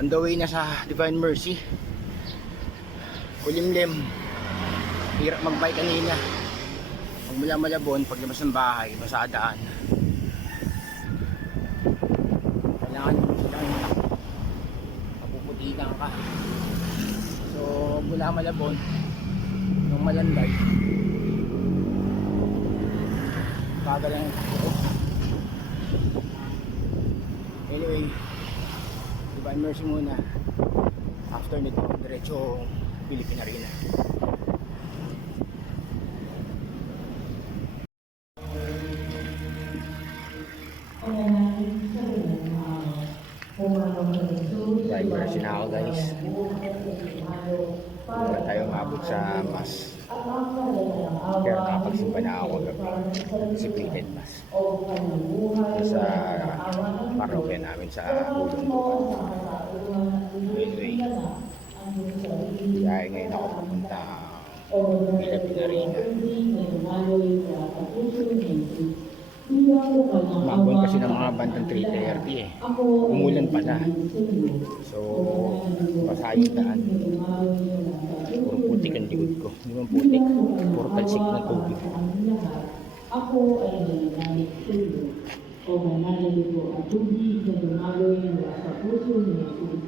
On the way na sa Divine Mercy. Kulimlim. Hirap magbike kanina. Pag mula Malabon, paglabas ng bahay, masadaan. Kailangan mo silang mapuputikan ka. So mula Malabon, yung Malanday, bagal lang ako. Anyway, Divine Mercy muna. After nito, diretso Philippine Arena. Divine Mercy na ako, guys. Wala tayo mabot sa mas. Pero nakapagsimba na ako kagabi. Disciplined mas. Sa parokya namin sa Ulong. Anyway, kaya ngayon ako pupunta Philippine Arena. Mabon kasi ng mga bandang 3:30 eh. Umulan pala. So, pasayos daan. Puro putik ang likod ko. Hindi man putik. Puro talsik ng tubig. Ako ay nananalig tulo o mananalig ko at tubig na dumaloy mula sa puso ni Jesus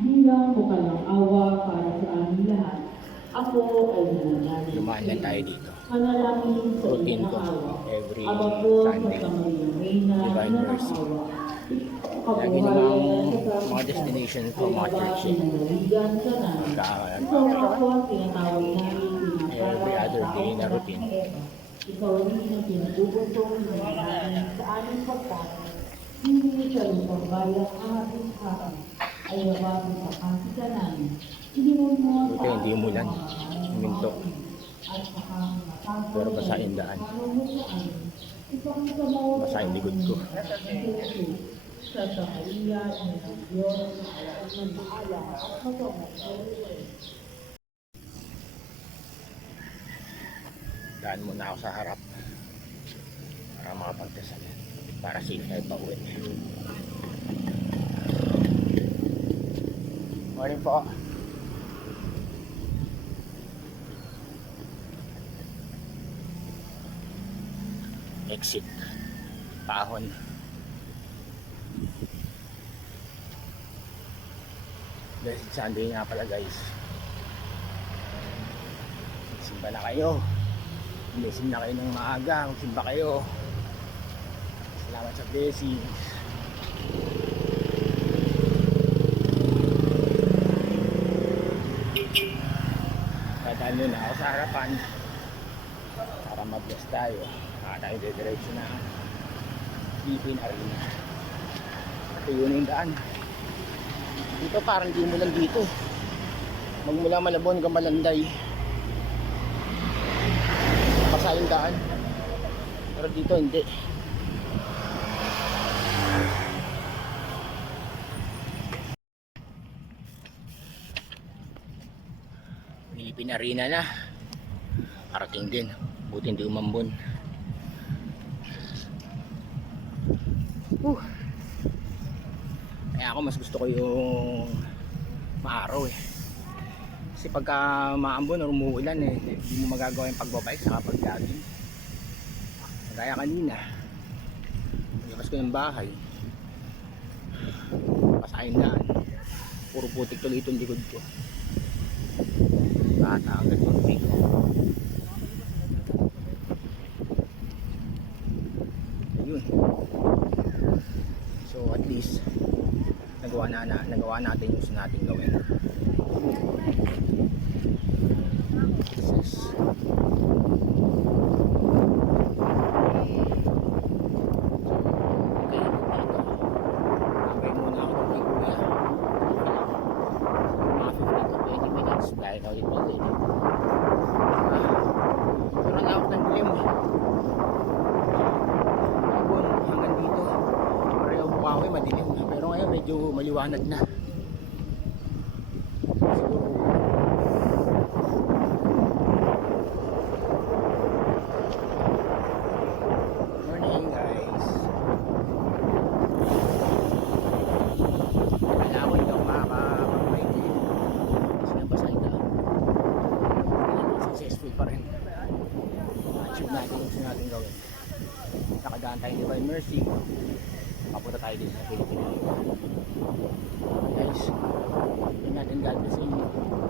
bilang bukalang awa para sa aming lahat. Ako ay nananalig. Lumaan lang tayo dito. Manalangin sa Routine ko every Sunday. Divine Mercy. Lagi namang mga destination ko, mga church eh. Every other day na routine. Ikaw rin ang pinagubutong namin sa aming pagkain. Hindi ka rin pagbayang ang ating karan ay nababang sa kasikanan. Buti hindi umulan. Huminto. Pero basa yung daan. Basa yung likod ko. Santa Maria, Ina ng Diyos, ang bahala at magpapalagay. Daan muna ako sa harap para makapagdasal. Para safe na ipauwi. Morning po. Exit. Pahon. Blessed Sunday nga pala, guys. Simba na kayo. Blessing na kayo ng maaga. Magsimba kayo. Salamat sa blessings. Dadaan nyo na ako sa harapan para mag-bless tayo. Tayo diretso na Philippine Arena. Ito yun yung daan. Dito parang di mo lang dito. Magmula Malabon hanggang Malanday. Basa yung daan. Pero dito hindi. Philippine Arena na. Parating din. Buti hindi umambon. Kaya ako mas gusto ko yung maaraw eh. Kasi pagka maambon o umuulan eh, hindi mo magagawa yung pagbabike sa pag-jogging. Kaya kanina paglakas ko ng bahay, pasahin daan, puro putik tuloy itong likod ko. Bata agad mag-pick. Yun. So at least nagawa natin yung gusto natin gawin. This is dahil na ulit ulit. Pero naawak ng dilim. Hanggang dito pareho bukawi madilim. Pero ngayon medyo maliwanag na. Morning guys. Alam ko ito dumadaan tayong Divine Mercy, papunta tayo dito sa Philippine Highway. Guys, yun natin God bless sa inyo.